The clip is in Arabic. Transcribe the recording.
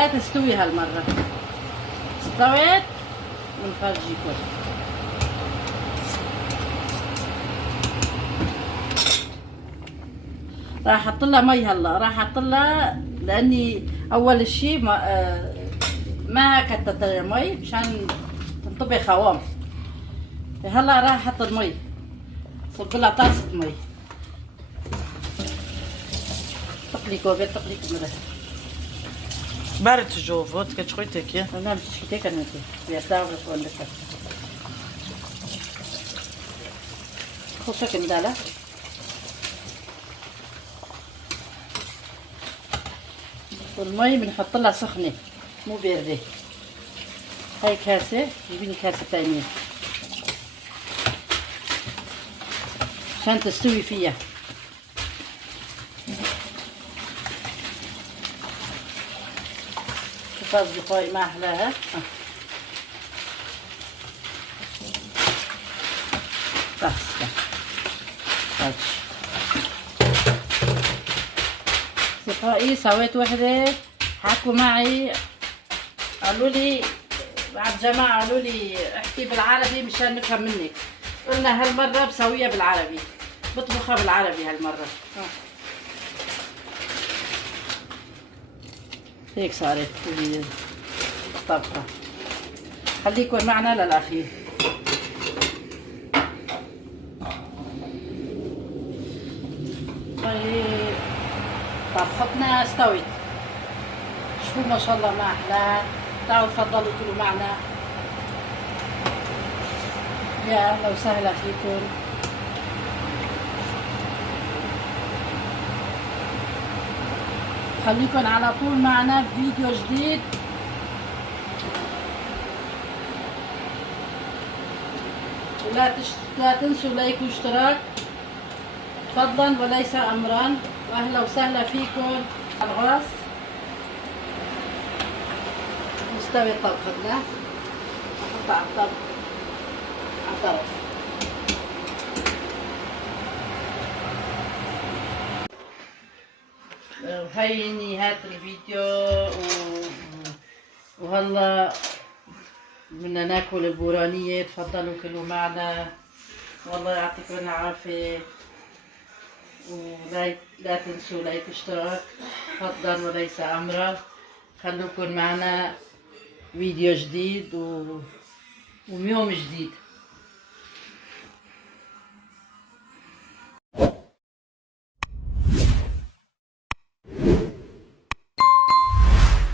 لا تستوي هالمرة. استوت ونفرجيكم. راح احط لها مي هلا، راح احط لها لاني اول شي ما كترت المي مشان تنطبخ هوام. هلا راح احط المي، صب لها طاسة مي. تقلي كوفيت تقلي كمرة. بارد جوفوت كتشويتك يا انا مش كتير كانت يا داوود ولا كده. خشك ندالة. والمي بنحط لها سخنة مو باردة. هاي كاسة، جيبيني كاسة تانية عشان تستوي فيها. شوف أصدقائي ما أحلاها. بس أصدقائي سويت وحدة، حكوا معي قالوا لي بعد جماعة قالوا لي احكي بالعربي مشان نفهم منك. قلنا هالمرة بسويها بالعربي، بطبخها بالعربي هالمرة. هيك صارت الطبخة. خليكم معنا للأخير. طيب طبختنا استوت. شوفوا ما شاء الله ما أحلاها. تعالوا تفضلوا كلوا معنا. يا أهلا وسهلا فيكم. خليكن على طول معنا بفيديو جديد. لا تنسوا لايك واشتراك فضلا وليس امرا. واهلا وسهلا فيكم. الغاز مستوي طبختنا، نحطها على الطبخ على الطرف. هاي نهاية الفيديو وهلا بدنا ناكل البورانية. تفضلوا كلوا معنا. والله يعطيكم العافية. لا تنسوا لايك واشتراك فضلا وليس امرا. خلوكم معنا فيديو جديد ويوم جديد.